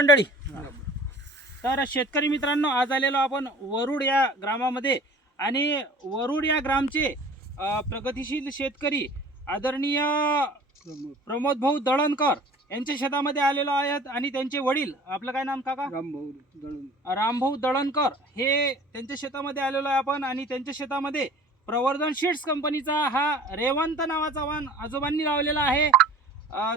मंडळी, तर शेतकरी मित्रांनो, आज आलेलो आपण वरुड या ग्रामामध्ये आणि वरुड या ग्रामचे प्रगतिशील शेतकरी आदरणीय प्रमोद भाऊ दळणकर यांच्या शेतामध्ये आलेलो आहेत आणि त्यांचे वडील, आपलं काय नाम काका? रामभाऊ दळणकर हे त्यांच्या शेतामध्ये आलेलो आहे आपण आणि त्यांच्या शेतामध्ये प्रवर्धन सीड्स कंपनीचा हा रेवंत नावाचा वाण आजोबांनी लावलेला आहे।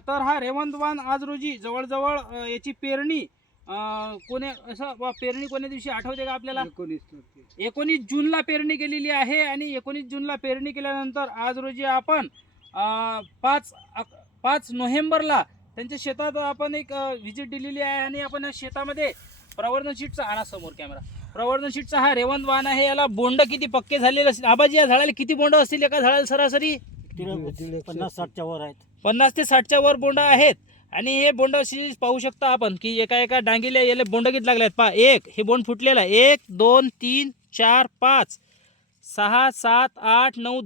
तर हा रेवंत वाण आज रोजी जवळजवळ याची पेरणी पेरणी कोण्या दिवशी आठवते का आपल्याला? 19 जूनला पेरणी केलेली आहे आणि 19 जूनला पेरणी केल्यानंतर आज रोजी आपण 5 नोव्हेंबरला त्यांच्या शेतात आपण एक व्हिजिट दिलेली आहे आणि आपण शेतामध्ये प्रवर्धन सीडचा आणा समोर कॅमेरा, प्रवर्धन सीडचा हा रेवंत वाण आहे। याला बोंड किती पक्के झालेले असतील आबाजी? या झाडाला किती बोंड असतील एका झाडाला सरासरी? 50-60च्या वर आहेत। 50 ते 60च्या वर बोंड आहेत आणि हे बोंड अशी पाहू शकता आपण की एका डांगीला याला बोंड किती लागले आहेत पहा। एक हे बोंड फुटलेलं आहे, 1 2 3 4 5 6 7 8 9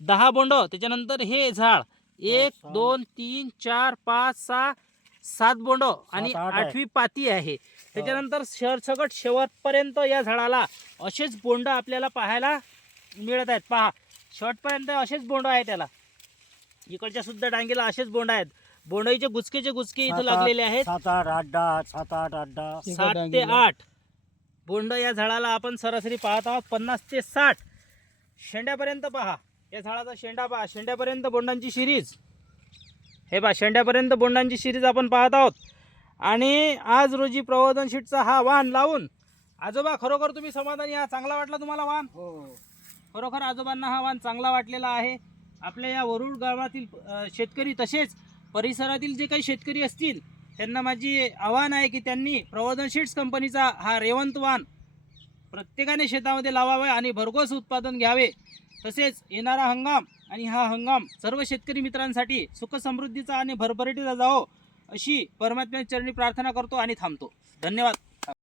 10 बोंड। त्याच्यानंतर हे झाड 1 2 3 4 5 6 7 बोंड आणि 8वी पाती आहे। त्याच्यानंतर सरसकट शेवटपर्यंत या झाडाला असेच बोंड आपल्याला पाहायला मिळत आहेत। पहा, शेवटपर्यंत असेच बोंड आहेत त्याला, इकडच्या सुद्धा डांगीला असेच बोंड आहेत। बोंडाईचे गुचके इथं लागलेले आहेत। 7 8 8 10 7 8 8 10 7 ते 8 बोंड या झाडाला आपण सरासरी पाहत आहोत। 50 ते 60 शेंड्यापर्यंत पहा, या झाडाचा शेंडा पहा, शेंड्यापर्यंत बोंडांची सिरीज, हे पहा शेंड्यापर्यंत बोंडांची सिरीज आपण पाहत आहोत। आणि आज रोजी प्रवर्धन सीडचा हा वाण लावून आजोबा खरोखर तुम्ही समाधानी? हा चांगला वाटला तुम्हाला वाण? हो, खरोखर आजोबांना हा वाण चांगला वाटलेला आहे। आपल्या या वरुड गावातील शेतकरी तसेच परिसरातील जे काही शेतकरी असतील त्यांना माझी आव्हान आहे की त्यांनी प्रवर्धन सीड्स कंपनीचा हा रेवंत वाण प्रत्येकाने शेतामध्ये लावावे आणि भरघोस उत्पादन घ्यावे। तसेच येणारा हंगाम आणि हा हंगाम सर्व शेतकरी मित्रांसाठी सुख समृद्धीचा आणि भरभराटीचा जावो अशी परमात्म्याच्या चरणी प्रार्थना करतो आणि थांबतो। धन्यवाद।